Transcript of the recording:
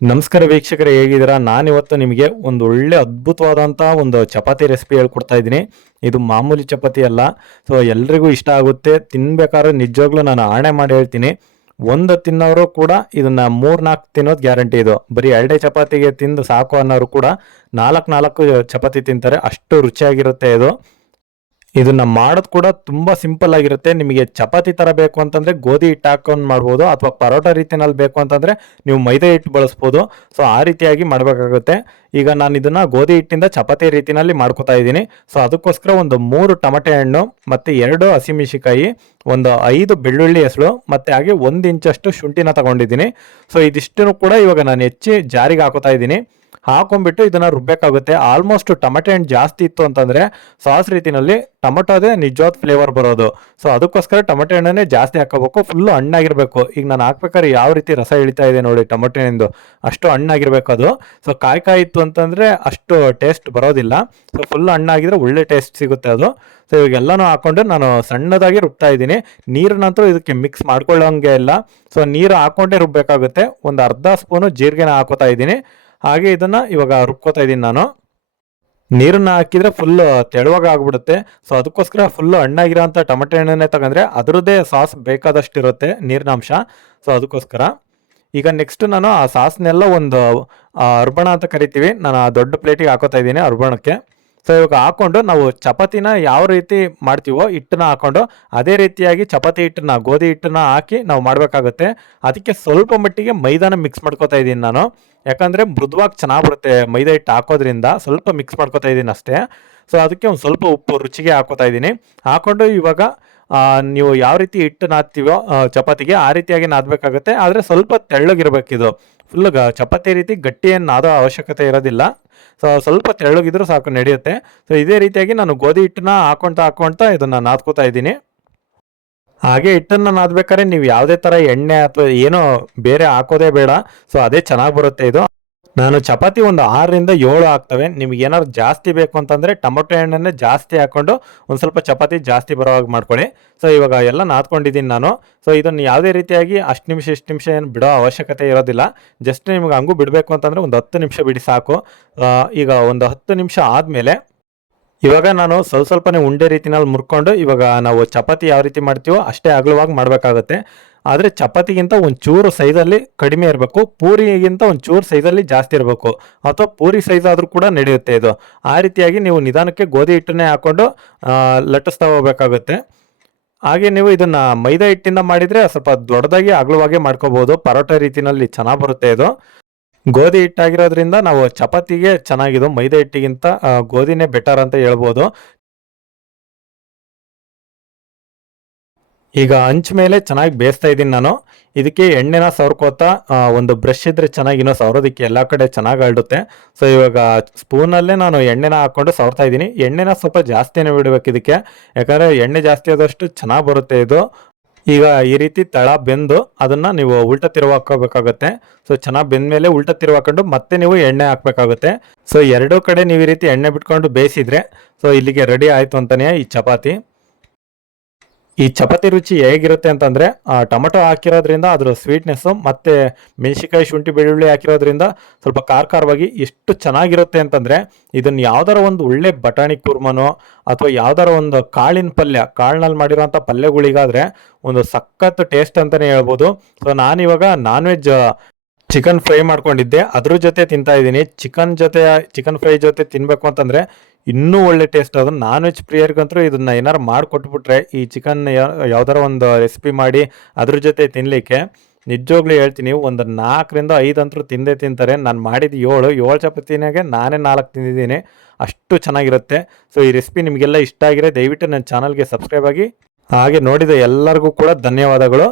ನಮಸ್ಕಾರ ವೀಕ್ಷಕರೇ, ಹೇಗಿದ್ದೀರಾ? ನಾನಿವತ್ತು ನಿಮಗೆ ಒಂದು ಒಳ್ಳೆ ಅದ್ಭುತವಾದಂಥ ಒಂದು ಚಪಾತಿ ರೆಸಿಪಿ ಹೇಳ್ಕೊಡ್ತಾ ಇದ್ದೀನಿ. ಇದು ಮಾಮೂಲಿ ಚಪಾತಿ ಅಲ್ಲ. ಸೊ ಎಲ್ರಿಗೂ ಇಷ್ಟ ಆಗುತ್ತೆ. ತಿನ್ಬೇಕಾದ್ರೆ ನಿಜವಾಗ್ಲೂ ನಾನು ಆಣೆ ಮಾಡಿ ಹೇಳ್ತೀನಿ. ಒಂದು ತಿನ್ನೋರು ಕೂಡ ಇದನ್ನ ಮೂರ್ ನಾಲ್ಕು ತಿನ್ನೋದು ಗ್ಯಾರಂಟಿ ಇದು. ಬರೀ ಎರಡೇ ಚಪಾತಿಗೆ ತಿಂದು ಸಾಕು ಅನ್ನೋರು ಕೂಡ ನಾಲ್ಕು ನಾಲ್ಕು ಚಪಾತಿ ತಿಂತಾರೆ. ಅಷ್ಟು ರುಚಿಯಾಗಿರುತ್ತೆ ಇದು. ಇದನ್ನ ಮಾಡೋದು ಕೂಡ ತುಂಬಾ ಸಿಂಪಲ್ ಆಗಿರುತ್ತೆ. ನಿಮಗೆ ಚಪಾತಿ ತರ ಬೇಕು ಅಂತಂದ್ರೆ ಗೋಧಿ ಹಿಟ್ಟು ಹಾಕೊಂಡು ಮಾಡ್ಬೋದು ಅಥವಾ ಪರೋಟ ರೀತಿನಲ್ಲಿ ಬೇಕು ಅಂತಂದ್ರೆ ನೀವು ಮೈದಾ ಹಿಟ್ಟು ಬಳಸ್ಬೋದು. ಸೊ ಆ ರೀತಿಯಾಗಿ ಮಾಡಬೇಕಾಗುತ್ತೆ. ಈಗ ನಾನು ಇದನ್ನ ಗೋಧಿ ಹಿಟ್ಟಿಂದ ಚಪಾತಿ ರೀತಿನಲ್ಲಿ ಮಾಡ್ಕೋತಾ ಇದ್ದೀನಿ. ಸೊ ಅದಕ್ಕೋಸ್ಕರ ಒಂದು ಮೂರು ಟಮಟೆ ಹಣ್ಣು, ಮತ್ತೆ ಎರಡು ಹಸಿಮೆಣಸಿಕಾಯಿ ಒಂದು ಐದು ಬೆಳ್ಳುಳ್ಳಿ ಹೆಸಳು, ಮತ್ತೆ ಹಾಗೆ ಒಂದು ಇಂಚಷ್ಟು ಶುಂಠಿನ ತಗೊಂಡಿದ್ದೀನಿ. ಸೊ ಇದಿಷ್ಟನ್ನು ಕೂಡ ಇವಾಗ ನಾನು ಹೆಚ್ಚಿ ಜಾರಿಗೆ ಹಾಕೋತಾ ಇದ್ದೀನಿ. ಹಾಕೊಂಡ್ಬಿಟ್ಟು ಇದನ್ನ ರುಬ್ಬೇಕಾಗುತ್ತೆ. ಆಲ್ಮೋಸ್ಟ್ ಟೊಮೆಟೊ ಹಣ್ಣು ಜಾಸ್ತಿ ಇತ್ತು ಅಂತಂದ್ರೆ ಸಾಸ್ ರೀತಿನಲ್ಲಿ ಟೊಮೆಟೊದೇ ನಿಜವಾದ ಫ್ಲೇವರ್ ಬರೋದು. ಸೊ ಅದಕ್ಕೋಸ್ಕರ ಟೊಮೆಟೊ ಹಣ್ಣನ್ನೇ ಜಾಸ್ತಿ ಹಾಕೋಬೇಕು ಫುಲ್ ಹಣ್ಣಾಗಿರ್ಬೇಕು. ಈಗ ನಾನು ಹಾಕ್ಬೇಕಾದ್ರೆ ಯಾವ ರೀತಿ ರಸ ಇಳಿತಾ ಇದೆ ನೋಡಿ ಟೊಮೆಟೊ ಹಣ್ಣಿಂದು. ಅಷ್ಟು ಹಣ್ಣಾಗಿರ್ಬೇಕು ಅದು. ಸೊ ಕಾಯಿ ಕಾಯಿ ಇತ್ತು ಅಂತಂದ್ರೆ ಅಷ್ಟು ಟೇಸ್ಟ್ ಬರೋದಿಲ್ಲ. ಸೊ ಫುಲ್ ಹಣ್ಣಾಗಿದ್ರೆ ಒಳ್ಳೆ ಟೇಸ್ಟ್ ಸಿಗುತ್ತೆ ಅದು. ಸೊ ಇವಾಗೆಲ್ಲನೂ ಹಾಕೊಂಡು ನಾನು ಸಣ್ಣದಾಗಿ ರುಬ್ತಾ ಇದ್ದೀನಿ. ನೀರನ್ನಂತೂ ಇದಕ್ಕೆ ಮಿಕ್ಸ್ ಮಾಡ್ಕೊಳ್ಳೋಂಗೆ ಇಲ್ಲ. ಸೊ ನೀರು ಹಾಕೊಂಡೇ ರುಬ್ಬೇಕಾಗುತ್ತೆ. ಒಂದು ಅರ್ಧ ಸ್ಪೂನು ಜೀರಿಗೆನ ಹಾಕೋತಾ ಇದ್ದೀನಿ. ಹಾಗೆ ಇದನ್ನ ಇವಾಗ ರುಬ್ಕೋತಾ ಇದ್ದೀನಿ ನಾನು. ನೀರನ್ನ ಹಾಕಿದ್ರೆ ಫುಲ್ ತೆಳುವಾಗ ಆಗ್ಬಿಡುತ್ತೆ. ಸೊ ಅದಕ್ಕೋಸ್ಕರ ಫುಲ್ ಹಣ್ಣಾಗಿರೋಂಥ ಟೊಮೆಟೊ ಹಣ್ಣನ್ನೇ ತಗೊಂಡ್ರೆ ಅದರದ್ದೇ ಸಾಸ್ ಬೇಕಾದಷ್ಟು ಇರುತ್ತೆ ನೀರಿನ ಅಂಶ ಸೊ ಅದಕ್ಕೋಸ್ಕರ. ಈಗ ನೆಕ್ಸ್ಟ್ ನಾನು ಆ ಸಾಸ್ನೆಲ್ಲ ಒಂದು ಅರ್ಬಣ ಅಂತ ಕರಿತೀವಿ. ನಾನು ಆ ದೊಡ್ಡ ಪ್ಲೇಟಿಗೆ ಹಾಕೋತಾ ಇದ್ದೀನಿ ಅರ್ಬಣಕ್ಕೆ. ಸೊ ಇವಾಗ ಹಾಕೊಂಡು ನಾವು ಚಪಾತಿನ ಯಾವ ರೀತಿ ಮಾಡ್ತೀವೋ ಹಿಟ್ಟನ್ನ ಹಾಕೊಂಡು ಅದೇ ರೀತಿಯಾಗಿ ಚಪಾತಿ ಹಿಟ್ಟನ್ನ, ಗೋಧಿ ಹಿಟ್ಟನ್ನ ಹಾಕಿ ನಾವು ಮಾಡಬೇಕಾಗುತ್ತೆ. ಅದಕ್ಕೆ ಸ್ವಲ್ಪ ಮಟ್ಟಿಗೆ ಮೈದಾನ ಮಿಕ್ಸ್ ಮಾಡ್ಕೋತಾ ಇದ್ದೀನಿ ನಾನು. ಯಾಕಂದರೆ ಮೃದುವಾಗಿ ಚೆನ್ನಾಗಿ ಬರುತ್ತೆ ಮೈದಾ ಹಿಟ್ಟು ಹಾಕೋದ್ರಿಂದ ಸ್ವಲ್ಪ ಮಿಕ್ಸ್ ಮಾಡ್ಕೋತಾ ಇದ್ದೀನಿ ಅಷ್ಟೇ. ಸೊ ಅದಕ್ಕೆ ಒಂದು ಸ್ವಲ್ಪ ಉಪ್ಪು ರುಚಿಗೆ ಹಾಕೋತಾ ಇದ್ದೀನಿ. ಹಾಕ್ಕೊಂಡು ಇವಾಗ ನೀವು ಯಾವ ರೀತಿ ಹಿಟ್ಟು ನಾದ್ತೀವೋ ಚಪಾತಿಗೆ ಆ ರೀತಿಯಾಗಿ ನಾದಬೇಕಾಗುತ್ತೆ. ಆದರೆ ಸ್ವಲ್ಪ ತೆಳ್ಳಗಿರ್ಬೇಕಿದು. ಫುಲ್ ಚಪಾತಿ ರೀತಿ ಗಟ್ಟಿಯನ್ನು ನಾದೋ ಅವಶ್ಯಕತೆ ಇರೋದಿಲ್ಲ. ಸೊ ಸ್ವಲ್ಪ ತೆಳ್ಳಗಿದ್ರೂ ಸಾಕು, ನಡೆಯುತ್ತೆ. ಸೊ ಇದೇ ರೀತಿಯಾಗಿ ನಾನು ಗೋಧಿ ಹಿಟ್ಟನ್ನ ಹಾಕೊಳ್ತಾ ಹಾಕೊಳ್ತಾ ಇದನ್ನ ನಾದ್ಕೋತಾ ಇದ್ದೀನಿ. ಹಾಗೆ ಹಿಟ್ಟನ್ನು ನಾದ್ಬೇಕಾದ್ರೆ ನೀವು ಯಾವುದೇ ಥರ ಎಣ್ಣೆ ಅಥವಾ ಏನೋ ಬೇರೆ ಹಾಕೋದೇ ಬೇಡ. ಸೊ ಅದೇ ಚೆನ್ನಾಗಿ ಬರುತ್ತೆ ಇದು. ನಾನು ಚಪಾತಿ ಒಂದು ಆರರಿಂದ ಏಳು ಆಗ್ತವೆ. ನಿಮ್ಗೆ ಏನಾದ್ರು ಜಾಸ್ತಿ ಬೇಕು ಅಂತಂದ್ರೆ ಟೊಮೊಟೊ ಎಣ್ಣೆನೇ ಜಾಸ್ತಿ ಹಾಕೊಂಡು ಒಂದು ಸ್ವಲ್ಪ ಚಪಾತಿ ಜಾಸ್ತಿ ಬರೋ ಹಾಗೆ ಮಾಡ್ಕೊಳ್ಳಿ. ಸೊ ಇವಾಗ ಎಲ್ಲ ನಾದ್ಕೊಂಡಿದ್ದೀನಿ ನಾನು. ಸೊ ಇದನ್ನು ಯಾವುದೇ ರೀತಿಯಾಗಿ ಅಷ್ಟು ನಿಮಿಷ ಇಷ್ಟು ನಿಮಿಷ ಏನು ಬಿಡೋ ಅವಶ್ಯಕತೆ ಇರೋದಿಲ್ಲ. ಜಸ್ಟ್ ನಿಮ್ಗೆ ಹಂಗೂ ಬಿಡಬೇಕು ಅಂತಂದ್ರೆ ಒಂದು ಹತ್ತು ನಿಮಿಷ ಬಿಡಿ ಸಾಕು. ಈಗ ಒಂದು ಹತ್ತು ನಿಮಿಷ ಆದಮೇಲೆ ಇವಾಗ ನಾನು ಸ್ವಲ್ಪ ಸ್ವಲ್ಪನೇ ಉಂಡೆ ರೀತಿನಲ್ಲಿ ಮುರ್ಕೊಂಡು ಇವಾಗ ನಾವು ಚಪಾತಿ ಯಾವ ರೀತಿ ಮಾಡ್ತೀವೋ ಅಷ್ಟೇ ಅಗಲವಾಗಿ ಮಾಡಬೇಕಾಗುತ್ತೆ. ಆದರೆ ಚಪಾತಿಗಿಂತ ಒಂದು ಚೂರು ಸೈಜಲ್ಲಿ ಕಡಿಮೆ ಇರಬೇಕು, ಪೂರಿಗಿಂತ ಒಂದು ಚೂರು ಸೈಜಲ್ಲಿ ಜಾಸ್ತಿ ಇರಬೇಕು. ಅಥವಾ ಪೂರಿ ಸೈಜ್ ಆದರೂ ಕೂಡ ನಡೆಯುತ್ತೆ ಇದು. ಆ ರೀತಿಯಾಗಿ ನೀವು ನಿಧಾನಕ್ಕೆ ಗೋಧಿ ಹಿಟ್ಟನ್ನೇ ಹಾಕ್ಕೊಂಡು ಲಟ್ಟಿಸ್ತಾ ಹೋಗಬೇಕಾಗುತ್ತೆ. ಹಾಗೆ ನೀವು ಇದನ್ನು ಮೈದಾ ಹಿಟ್ಟಿಂದ ಮಾಡಿದರೆ ಸ್ವಲ್ಪ ದೊಡ್ಡದಾಗಿ ಅಗಲವಾಗಿ ಮಾಡ್ಕೋಬೋದು ಪರೋಟ ರೀತಿಯಲ್ಲಿ ಚೆನ್ನಾಗಿ ಬರುತ್ತೆ ಇದು. ಗೋಧಿ ಹಿಟ್ಟಾಗಿರೋದ್ರಿಂದ ನಾವು ಚಪಾತಿಗೆ ಚೆನ್ನಾಗಿದು ಮೈದಾ ಹಿಟ್ಟಿಗಿಂತ ಗೋಧಿನೇ ಬೆಟರ್ ಅಂತ ಹೇಳ್ಬೋದು. ಈಗ ಹಂಚ ಮೇಲೆ ಚೆನ್ನಾಗಿ ಬೇಯಿಸ್ತಾ ಇದ್ದೀನಿ ನಾನು. ಇದಕ್ಕೆ ಎಣ್ಣೆನ ಸವರ್ಕೋತಾ ಒಂದು ಬ್ರಷ್ ಇದ್ರೆ ಚೆನ್ನಾಗಿ ಇನ್ನೂ ಸವರೋದಕ್ಕೆ ಎಲ್ಲ ಕಡೆ ಚೆನ್ನಾಗಿ ಹರಡುತ್ತೆ ಸೊ ಇವಾಗ ಸ್ಪೂನಲ್ಲೇ ನಾನು ಎಣ್ಣೆನ ಹಾಕ್ಕೊಂಡು ಸವರ್ತಾ ಇದ್ದೀನಿ. ಎಣ್ಣೆನ ಸ್ವಲ್ಪ ಜಾಸ್ತಿನೇ ಬಿಡಬೇಕು ಇದಕ್ಕೆ. ಯಾಕಂದ್ರೆ ಎಣ್ಣೆ ಜಾಸ್ತಿ ಆದಷ್ಟು ಚೆನ್ನಾಗಿ ಬರುತ್ತೆ ಇದು. ಈಗ ಈ ರೀತಿ ತಳ ಬೆಂದು ಅದನ್ನ ನೀವು ಉಲ್ಟ ತಿರುವ ಹಾಕೋಬೇಕಾಗುತ್ತೆ ಸೊ ಚೆನ್ನಾಗಿ ಬೆಂದ ಮೇಲೆ ಉಲ್ಟ ತಿರುವ ಹಾಕೊಂಡು ಮತ್ತೆ ನೀವು ಎಣ್ಣೆ ಹಾಕ್ಬೇಕಾಗುತ್ತೆ. ಸೊ ಎರಡೂ ಕಡೆ ನೀವು ಈ ರೀತಿ ಎಣ್ಣೆ ಬಿಟ್ಕೊಂಡು ಬೇಯಿಸಿದ್ರೆ ಸೊ ಇಲ್ಲಿಗೆ ರೆಡಿ ಆಯ್ತು ಅಂತಲೇ ಈ ಚಪಾತಿ. ಈ ಚಪಾತಿ ರುಚಿ ಹೇಗಿರುತ್ತೆ ಅಂತಂದ್ರೆ ಟೊಮೆಟೊ ಹಾಕಿರೋದ್ರಿಂದ ಅದರ ಸ್ವೀಟ್ನೆಸ್ ಮತ್ತೆ ಮೆಣಸಿಕಾಯಿ ಶುಂಠಿ ಬೆಳ್ಳುಳ್ಳಿ ಹಾಕಿರೋದ್ರಿಂದ ಸ್ವಲ್ಪ ಖಾರ ಖಾರವಾಗಿ ಎಷ್ಟು ಚೆನ್ನಾಗಿರುತ್ತೆ ಅಂತಂದ್ರೆ ಇದನ್ನ ಯಾವ್ದಾರ ಒಂದು ಒಳ್ಳೆ ಬಟಾಣಿ ಕುರ್ಮನೋ ಅಥವಾ ಯಾವ್ದಾರ ಒಂದು ಕಾಳಿನ ಪಲ್ಯ, ಕಾಳಿನಲ್ಲಿ ಮಾಡಿರೋಂಥ ಪಲ್ಯಗಳಿಗಾದ್ರೆ ಒಂದು ಸಖತ್ ಟೇಸ್ಟ್ ಅಂತಾನೆ ಹೇಳ್ಬೋದು. ಸೊ ನಾನಿವಾಗ ನಾನ್ ವೆಜ್ ಚಿಕನ್ ಫ್ರೈ ಮಾಡ್ಕೊಂಡಿದ್ದೆ. ಅದ್ರ ಜೊತೆ ತಿಂತಾ ಇದ್ದೀನಿ. ಚಿಕನ್ ಜೊತೆ, ಚಿಕನ್ ಫ್ರೈ ಜೊತೆ ತಿನ್ಬೇಕು ಅಂತಂದ್ರೆ ಇನ್ನೂ ಒಳ್ಳೆ ಟೇಸ್ಟ್ ಅದು. ನಾನ್ ವೆಜ್ ಪ್ರಿಯರ್ಗಂತೂ ಇದನ್ನ ಏನಾರು ಮಾಡಿಕೊಟ್ಬಿಟ್ರೆ ಈ ಚಿಕನ್ ಯಾವ್ದಾರ ಒಂದು ರೆಸಿಪಿ ಮಾಡಿ ಅದ್ರ ಜೊತೆ ತಿನ್ಲಿಕ್ಕೆ ನಿಜವಾಗ್ಲೂ ಹೇಳ್ತೀನಿ. ಒಂದು ನಾಲ್ಕರಿಂದ ಐದು ಅಂತರೂ ತಿಂದೇ ತಿಂತಾರೆ. ನಾನು ಮಾಡಿದ ಏಳು ಏಳು ಚಪಾತಿನಾಗೆ ನಾನೇ ನಾಲ್ಕು ತಿಂದಿದ್ದೀನಿ. ಅಷ್ಟು ಚೆನ್ನಾಗಿರುತ್ತೆ. ಸೊ ಈ ರೆಸಿಪಿ ನಿಮಗೆಲ್ಲ ಇಷ್ಟ ಆಗಿರೋ ದಯವಿಟ್ಟು ನನ್ನ ಚಾನಲ್ಗೆ ಸಬ್ಸ್ಕ್ರೈಬ್ ಆಗಿ. ಹಾಗೆ ನೋಡಿದ ಎಲ್ಲರಿಗೂ ಕೂಡ ಧನ್ಯವಾದಗಳು.